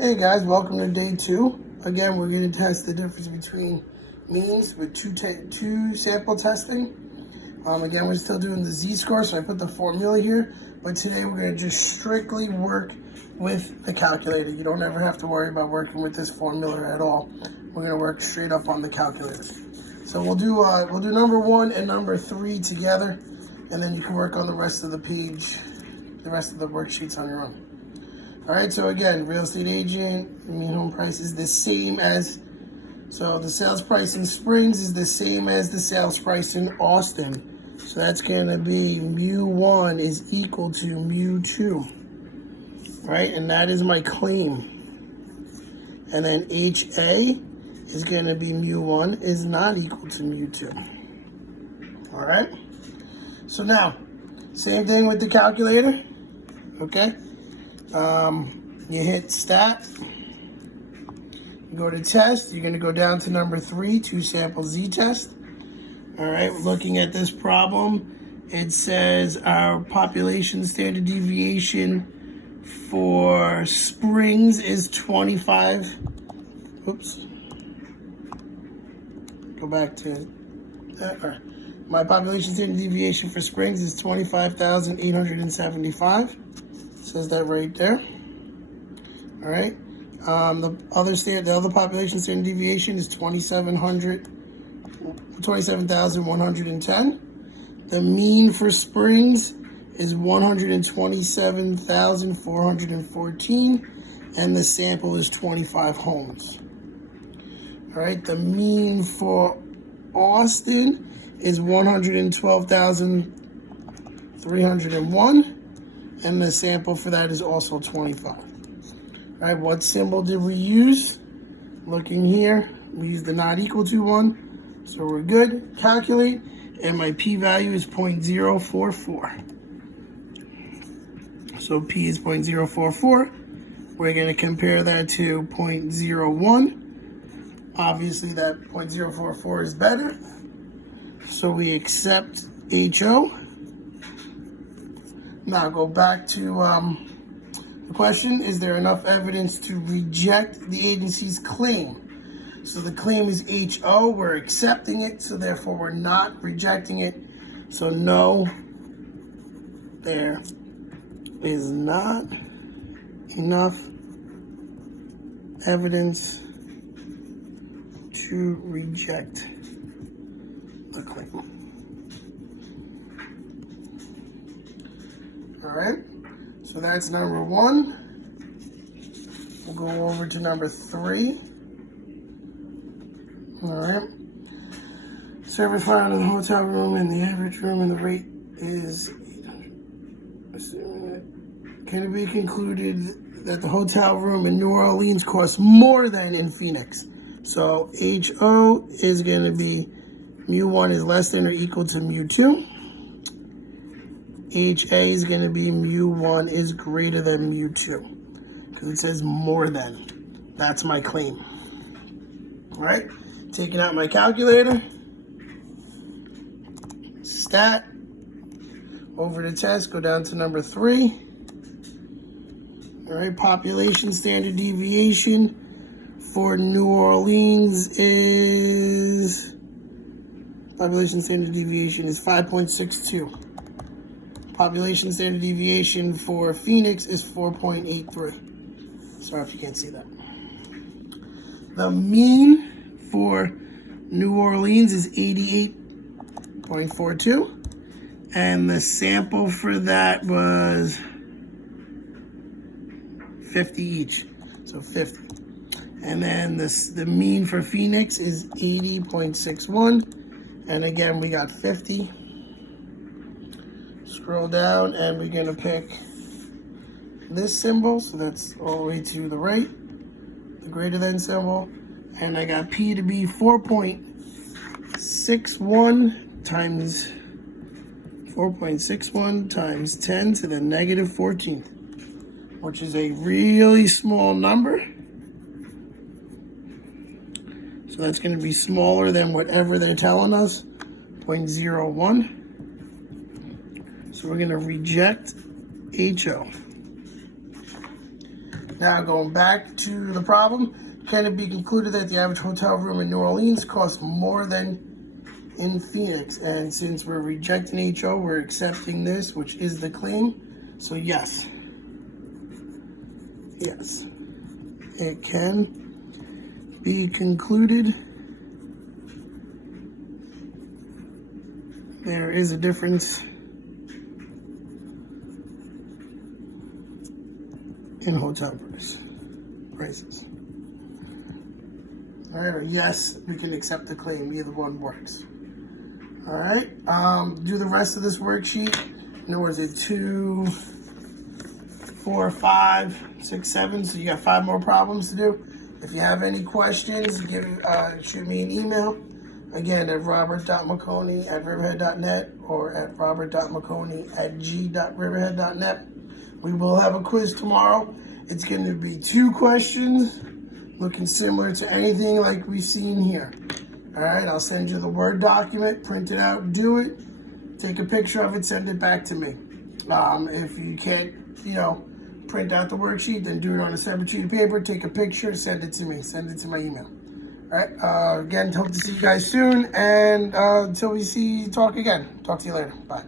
Hey guys, welcome to day 2. Again, we're going to test the difference between means with two sample testing. Again, we're still doing the z-score, so I put the formula here. But today we're going to just strictly work with the calculator. You don't ever have to worry about working with this formula at all. We're going to work straight up on the calculator. So we'll do number 1 and number 3 together, and then you can work on the rest of the page, the rest of the worksheets on your own. All right, so again, real estate agent, mean home price is the same as, so the sales price in Springs is the same as the sales price in Austin. So that's gonna be mu1 is equal to mu2, right? And that is my claim. And then HA is gonna be mu1 is not equal to mu2. All right, so now, same thing with the calculator, okay? You hit stat, you go to test, you're gonna go down to number 3, 2 sample z-test. All right, looking at this problem, it says our population standard deviation for Springs is 25. Oops. Go back to that. All right. My population standard deviation for Springs is 25,875. Says that right there. All right. The other population standard deviation is 27,110. The mean for Springs is 127,414, and the sample is 25 homes. All right. The mean for Austin is 112,301. And the sample for that is also 25. All right, what symbol did we use? Looking here, we used the not equal to one. So we're good. Calculate, and my p-value is 0.044. So p is 0.044. We're going to compare that to 0.01. Obviously, that 0.044 is better. So we accept HO. Now go back to the question, is there enough evidence to reject the agency's claim? So the claim is HO, we're accepting it, so therefore we're not rejecting it. So no, there is not enough evidence to reject the claim. All right, so that's number 1. We'll go over to number 3. All right. Service found in the hotel room, and the average room and the rate is 800. Can it be concluded that the hotel room in New Orleans costs more than in Phoenix? So HO is going to be mu1 is less than or equal to mu2. HA is going to be mu1 is greater than mu2 because it says more than. That's my claim. All right, taking out my calculator, stat, over to test, go down to number 3. All right, population standard deviation for New Orleans is, population standard deviation is 5.62. Population standard deviation for Phoenix is 4.83. Sorry if you can't see that. The mean for New Orleans is 88.42. And the sample for that was 50 each. So 50. And then the mean for Phoenix is 80.61. And again, we got 50. Scroll down, and we're gonna pick this symbol, so that's all the way to the right, the greater than symbol, and I got P to be 4.61 times 10 to the negative 14th, which is a really small number. So that's gonna be smaller than whatever they're telling us, 0.01. So we're going to reject HO. Now going back to the problem, can it be concluded that the average hotel room in New Orleans costs more than in Phoenix? And since we're rejecting HO, we're accepting this, which is the claim. So yes. Yes. It can be concluded there is a difference in hotel prices. All right, or yes, we can accept the claim. Either one works. All right, do the rest of this worksheet. In other words, 2, 4, 5, 6, 7. So you got 5 more problems to do. If you have any questions, shoot me an email. Again, at robert.mcconi@riverhead.net or at robert.mcconi@g.riverhead.net. We will have a quiz tomorrow. It's going to be 2 questions, looking similar to anything like we've seen here. All right, I'll send you the Word document, print it out, do it, take a picture of it, send it back to me. If you can't, print out the worksheet, then do it on a separate sheet of paper, take a picture, send it to me, send it to my email. All right, again, hope to see you guys soon, and until we talk again. Talk to you later. Bye.